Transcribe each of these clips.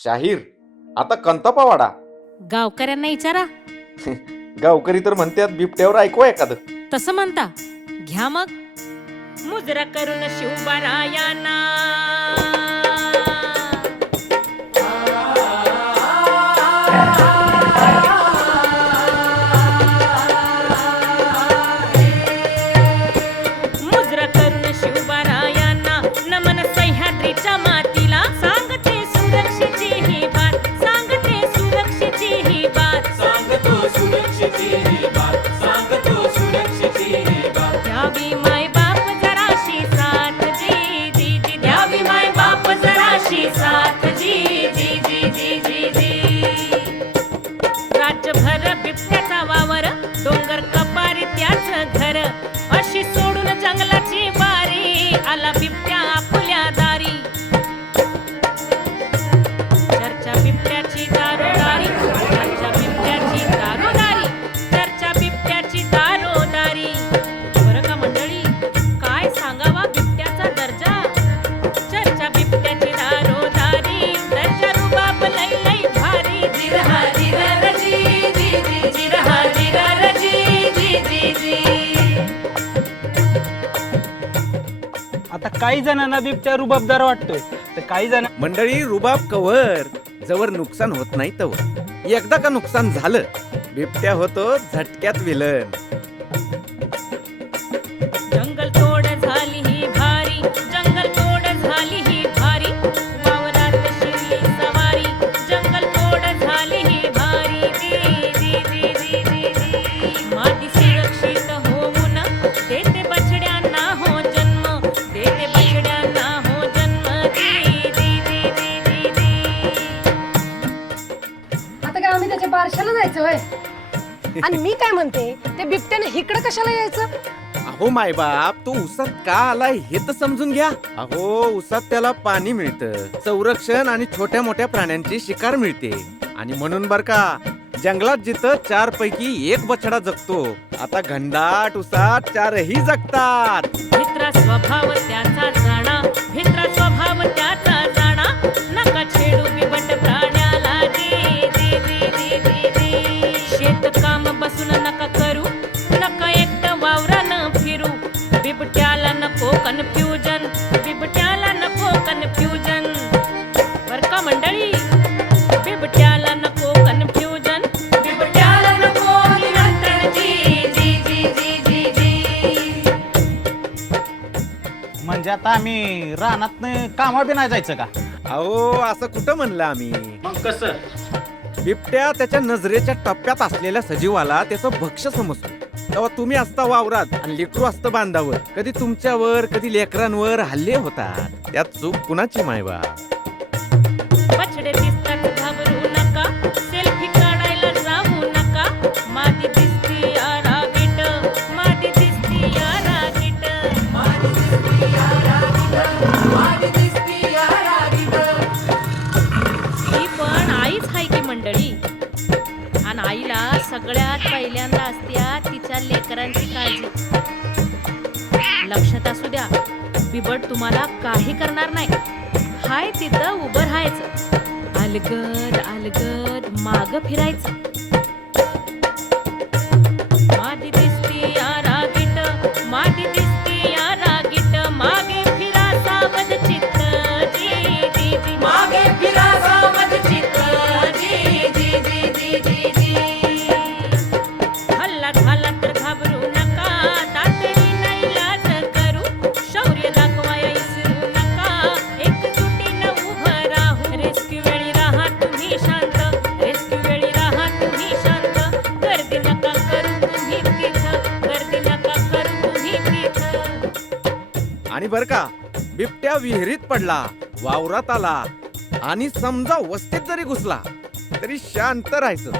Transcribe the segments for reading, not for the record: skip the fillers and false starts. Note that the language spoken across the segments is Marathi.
शाहीर आता कंतापा वाडा. गावकऱ्यांना विचारा. गावकरी तर म्हणतात बिबट्यावर ऐकू एखादं. तसं म्हणता घ्या मग. मुजरा करून शिवबारायांना मुजरा करून शिवबारायांना नमन सह्याद्रीच्या मातीला. सांगते सुरक्षेची ही बात, सांगते सुरक्षेची ही बात, सांगतो सुरक्षेची ही बात, सांगतो सुरक्षेची ही बात. द्यावी माय बाप जराशी साथ जी जी जी, द्यावी माय बाप जराशी साथ जी जी जी जी जी जी. राज्यभर बिबट्याचा वावर, डोंगर कपारी त्याच घर, अशी सोडून जंगलाची बारी, आला बिबट्या आपल्या दारी. चर्चा बिबट्याची दारोदारी, चर्चा बिबट्याची दारोदारी, चर्चा बिबट्याची दारोदारी. बरं का मंडळी, काय सांगावा बिबट्याचा दर्जा. चर्चा बिबट्याची दारोदारी, दर्जा रुबाब लई लई भारी. जिरहा जिगर जी जी जी, जिरहा जिगर जी जी जी जी. आता काही जणांना बिबट्या रुबाबदार वाटतोय तर काही जण मंडळी रुबाब कवर जवळ नुकसान होत नाही तवर. एकदा का नुकसान झालं बिबट्या होतो झटक्यात विलन. जंगल तोड झाली ही भारी, जंगल तोड झाली ही भारी, वावरात शिरली सवारी, जंगल तोड झाली ही भारी. जी जी जी जी जी जी. माती सुरक्षित होऊन देते बछड्यांना हो जन्म, देते बछड्यांना हो जन्म. जी जी जी जी जी जी. आता काय आम्ही त्याच्या बारशाला जायचं होय? आणि मी काय म्हणते, ते बिबट्याने इकडे कशाला यायचं? अहो मायबाप तो उसात का आलाय हे तर समजून घ्या. अहो उसात त्याला पाणी मिळतं, संरक्षण आणि छोट्या मोठ्या प्राण्यांची शिकार मिळते. आणि म्हणून बर का जंगलात जिथं 4 पैकी 1 बछडा जगतो, आता घनदाट उसात 4ही जगतात. भित्रा स्वभाव त्याचा जाणा, भित्रा स्वभाव त्याचा जाणा, नका छेडू बिबट प्राण्याला. जी जी जी जी जी जी. शेत काम बसून नका करू, नका एकटं वावरानं फिरू, बिबट्याला नको कन्फ्युजन, बिबट्याला नको कन्फ्युजन. बर का मंडळी, बिबट्याला नको कन्फ्युजन, बिबट्याला नको निमंत्रण. जी जी जी जी जी जी. म्हणजे आता आम्ही रानात कामा बी नाही जायचं का? अहो असं कुठं म्हणलं आम्ही. मग कसं? बिबट्या त्याच्या नजरेच्या टप्प्यात असलेल्या सजीवाला त्याचं भक्ष्य समजतो. तेव्हा तुम्ही असता वावरात आणि लेकरू असतं बांधावर, कधी तुमच्यावर कधी लेकरांवर हल्ले होतात. त्यात चूक कुणाची मायबा. बछडे दिसतात घाबरू नका, सेल्फी काढायला जाऊ नका, मादी दिसती या रागीट, मादी दिसती या रागीट, माझी दिसती या रागीट, माझी दिसती या रागीट. ही पण आईच हाय की मंडळी. आणि आईला सगळ्यात पहिल्यांदा असत्या तिच्या लेकरांची काळजी. लक्षात असू द्या, बिबट तुम्हाला काही करणार नाही. हाय तिथं उभं राहायचं, अलगद अलगद माग फिरायचं. मादी दिसती या रागीट, मादी दिसती या रागीट, मागे फिरा सावध चित्त. जी जी जी. मागे फिरा सावध चित्त. जी जी जी जी जी जी. हल्ला झाला तर घाबरू नका, तातडीनं इलाज करू, शौर्य दाखवाया विसरू नका, एकजुटीनं उभं राहू. रेस्क्यू वेळी राहा तुम्ही शांत, रेस्क्यू वेळी राहा तुम्ही शांत, गर्दी नका करू तुम्ही तिथं, गर्दी नका करू तुम्ही तिथं. आणि बर का बिबट्या विहिरीत पडला, वावरात आला आणि समजा वस्तीत जरी घुसला तरी शांत राहायचं.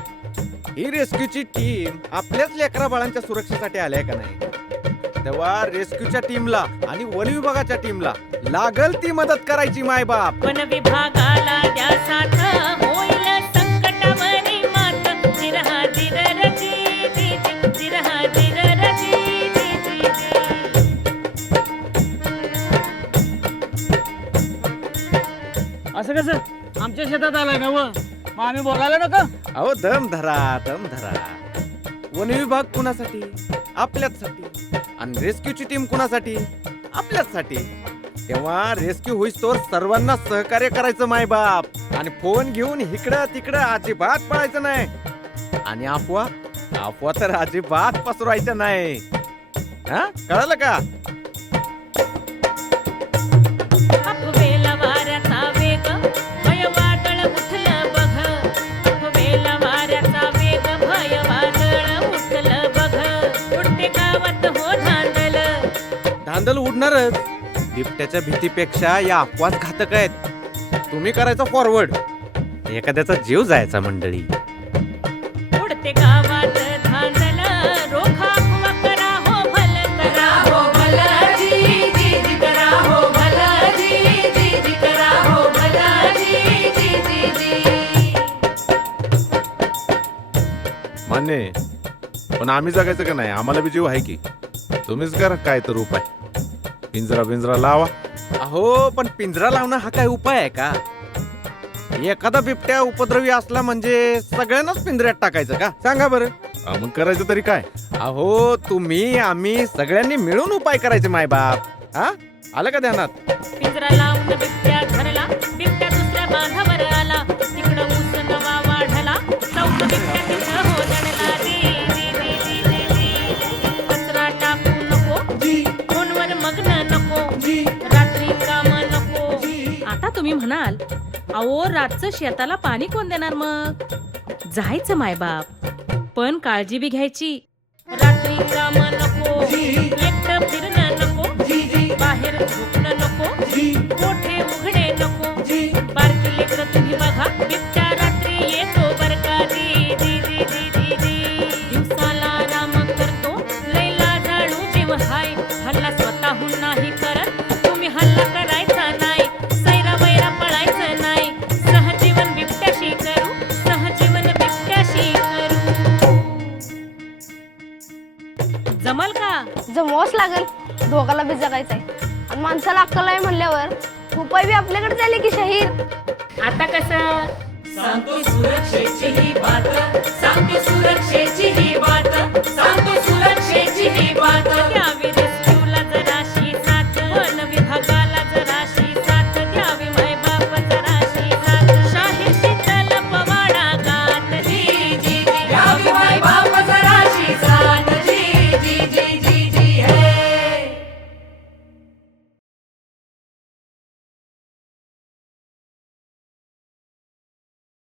ही रेस्क्यूची टीम आपल्याच लेकरा बाळांच्या सुरक्षेसाठी आल्या का नाही, तेव्हा रेस्क्यूच्या टीमला आणि वन विभागाच्या टीमला लागल ती मदत करायची मायबाप. वन विभागाला द्या साथ, होईल संकटावरी मात. जिरहा जिरर जी जी जी, जिरहा जिरर जी जी जी जी. असं कसं? आमच्या आमच्या शेतात आलाय ना व मग आम्ही बोलायला नका. अहो दम धरा दम धरा. वन विभाग कुणासाठी? आपल्याचसाठी. आणि रेस्क्यूची टीम कुणासाठी? आपल्याचसाठी. तेव्हा रेस्क्यू होईस्तोवर सर्वांना सहकार्य करायचं मायबाप. आणि फोन घेऊन इकडं तिकडं अजिबात पळायचं नाही. आणि अफवा अफवा तर अजिबात पसरवायचं नाही. हा कळलं का? अफवेला वाऱ्याचा वेग भय वादळ उठलं बघ. अफवेला वाऱ्याचा वेग भय वादळ उठलं बघ. उडते गावात हो धांदल. धांदल उडणारच. बिबट्याच्या भीतीपेक्षा या अफवाच घातक आहेत. तुम्ही करायचं फॉरवर्ड, एखाद्याचा जीव जायचा मंडळी. उडते गावात धांदल. रोखा अफवा करा हो भल करा हो भल जी जी जी करा हो भल जी जी जी करा हो भल जी जी जी जी. मान्य आहे. पण आम्ही जगायचं का नाही? आम्हाला बी जीव आहे की. तुम्हीच करा काय तर उपाय. पिंजरा लावा. अहो पण पिंजरा लावणं हा काय उपाय आहे का? एखादा बिबट्या उपद्रवी असला म्हणजे सगळ्यांनाच पिंजऱ्यात टाकायचं का? सांगा बरं. मग करायचं तरी काय? अहो तुम्ही आम्ही सगळ्यांनी मिळून उपाय करायचे मायबाप. हा आलं का ध्यानात? पिंजरा लावून बिबट्या धरला. बिबट्या दुसऱ्या बांधावर आला. तिकडं ऊस नवा वाढला. चौक बिबट्या तिथं हो जडला. दी दी दी दी दी दी. कचरा टाकू नको. फोनवर मग्न नको. रात्री काम नको. आता तुम्ही म्हणाल, अहो रातचं शेताला पाणी कोण देणार? मग जायचं मायबाप, पण काळजी बी घ्यायची. रात्री काम नको. एकटं फिरणं नको. बाहेर झोपणं नको. मोठे उघडे नको. बारकी लेकरं तुम्ही बघा. बिबट्या रात्री येतो बर का. दी दी दी दी दी दी. दिवसाला राम करतो. लैला जाणू जीव हाय. हल्ला स्वतःहून नाही करत. तुम्ही हल्ला करायचा नाही. सैरा वैरा पळायचं नाही. सहजीवन बिबट्याशी करू. सहजीवन बिबट्याशी करू. जमल का? जमवाच लागेल. दोघाला बी जगायचंय आणि माणसाला अक्कल आहे म्हणल्यावर उपाय बी आपल्याकडे झाले की शहीद. आता कसं? सांगतो सुरक्षेची ही बात, सांगतो सुरक्षेची